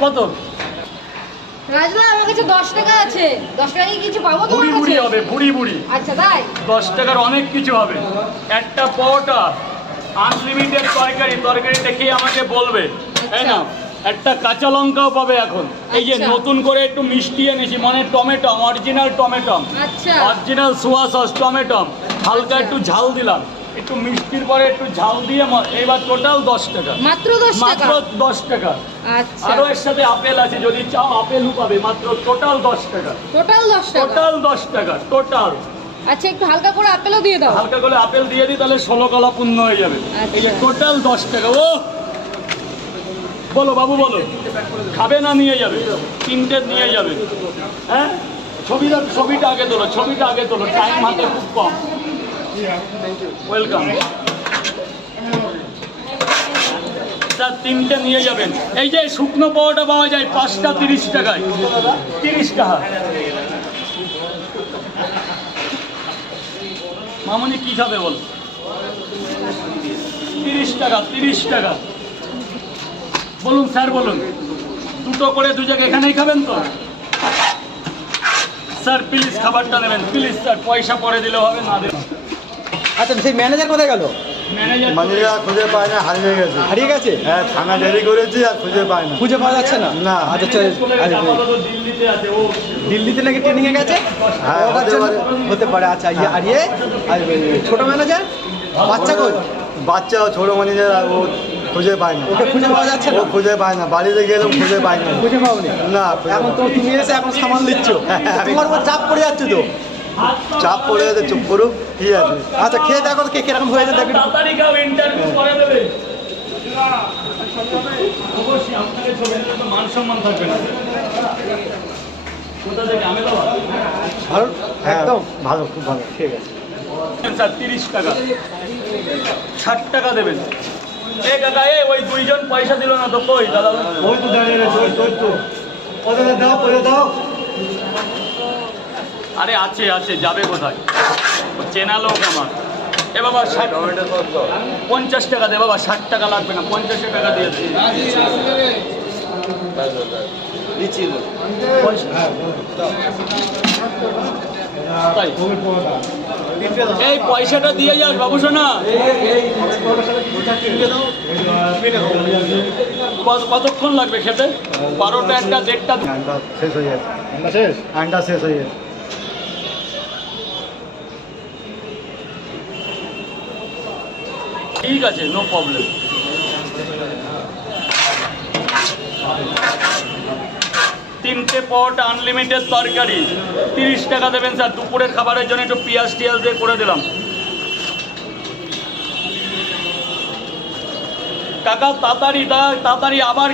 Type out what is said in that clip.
কত? রাজমা আমার কাছে দশ টাকা আছে। দশ টাকা কি কিছু পাবো তোমার বুড়ি বুড়ি কাছে? হবে বুড়ি বুড়ি আচ্ছা তাই? দশ টাকার অনেক কিছু হবে। একটা পরোটা আনলিমিটেড তরকারি তরকারিটা খেয়ে আমাকে বলবে? তাই না একটা কাঁচা লঙ্কাও পাবে এখন। এই যে আচ্ছা। নতুন করে একটু মিষ্টি এনেছি মানে টমেটম অরিজিনাল টমেটম। আচ্ছা। Original soya sauce tomato. হালকা একটু ঝাল দিলাম। একটু মিষ্টির পরে একটু ঝাল দিয়ে এবার টোটাল দশ টাকা। মাত্র দশ মাত্র দশ টাকা। আচ্ছা। আরও এর সাথে আপেল আছে যদি চাও আপেলও পাবে মাত্র টোটাল দশ টাকা। টোটাল দশ টাকা? টোটাল দশ টাকা টোটাল। আচ্ছা একটু হালকা করে আপেলও দিয়ে দাও। হালকা করে আপেল দিয়ে দিই তাহলে ষোলো কলা পূর্ণ হয়ে যাবে। এই যে আচ্ছা। টোটাল দশ টাকা ও! বলো বাবু বলো। খাবে না নিয়ে যাবে? তিনটে নিয়ে যাবে। হ্যাঁ? ছবিটা ছবিটা আগে তোলো ছবিটা আগে তোলো। টাইম হাতে খুব কম। ওয়েলকাম স্যার, তিনটে নিয়ে যাবেন। এই যে শুকনো পাওয়াটা পাওয়া যায় পাঁচটা তিরিশ টাকায়। তিরিশ টাকা। মামনি, কি খাবে বল? তিরিশ টাকা তিরিশ টাকা। বলুন, স্যার, বলুন। দুটো করে দু জায়গায় এখানেই খাবেন তো? স্যার প্লিজ খাবারটা নেবেন। প্লিজ স্যার, পয়সা পরে দিলে হবে, না আচ্ছা সেই ম্যানেজার কোথায় গেল? ম্যানেজার খুঁজে পায় না হারিয়ে গেছে। হারিয়ে গেছে? হ্যাঁ থানা দেরি করেছি আর খুঁজে পায় না। খুঁজে পাওয়া যাচ্ছে না? না। আচ্ছা চল আচ্ছা, দিল্লিতে দিল্লিতে নাকি ট্রেনিং এ গেছে? হ্যাঁ, হতে পারে। আচ্ছা ইয়ে আর ইয়ে আর ছোট ম্যানেজার বাচ্চা কই বাচ্চা ছোট ম্যানেজার ও খুঁজে পায় না। ওকে খুঁজে পাওয়া যাচ্ছে না? খুঁজে পায় না। বাড়িতে গেলেও খুঁজে পায় না। খুঁজে পাওনি? না এখন তো তুমি এসে এখন সামাল দিচ্ছ। তোমার উপর চাপ পড়ে যাচ্ছে তো। চাপ পড়ে যাতে চুপ করুক ঠিক আছে। আচ্ছা খেয়ে দেখো কে কীরকম হয়েছে দেখো তাড়াতাড়ি খাও ইন্টারভিউ করে দেবে। অবশ্যই আপনাকে ছবি তো মান সম্মান থাকবে না। কোথা থেকে? আমি ভালো। হ্যাঁ, একদম? ভালো খুব ভালো ঠিক আছে স্যার তিরিশ টাকা। ষাট টাকা দেবেন। এ কাকা এ ওই দুইজন পয়সা দিল না তো কই? দাদা ওই তো দাঁড়িয়ে রয়েছে ওই তোর তো। দাও দাও। আরে আছে আছে, যাবে কোথায়? চেনা লোক আমার। এ বাবা, ষাট পঞ্চাশ টাকা দে বাবা, ষাট টাকা লাগবে না পঞ্চাশ টাকা দিয়ে এই পয়সাটা দিয়ে যাস বাবু সোনা। কত- কতক্ষণ লাগবে খেতে? বারোটা একটা, দেড়টা শেষ হয়ে যাচ্ছে শেষ? হয়ে যাচ্ছে ঠিক আছে নো প্রবলেম তিনটে পট আনলিমিটেড তরকারি, তিরিশ টাকা দেবেন স্যার। দুপুরের খাবারের জন্য একটু পিঁয়াজ টিয়াজ দিয়ে করে দিলাম। টাকা তাড়াতাড়ি তাড়াতাড়ি আবার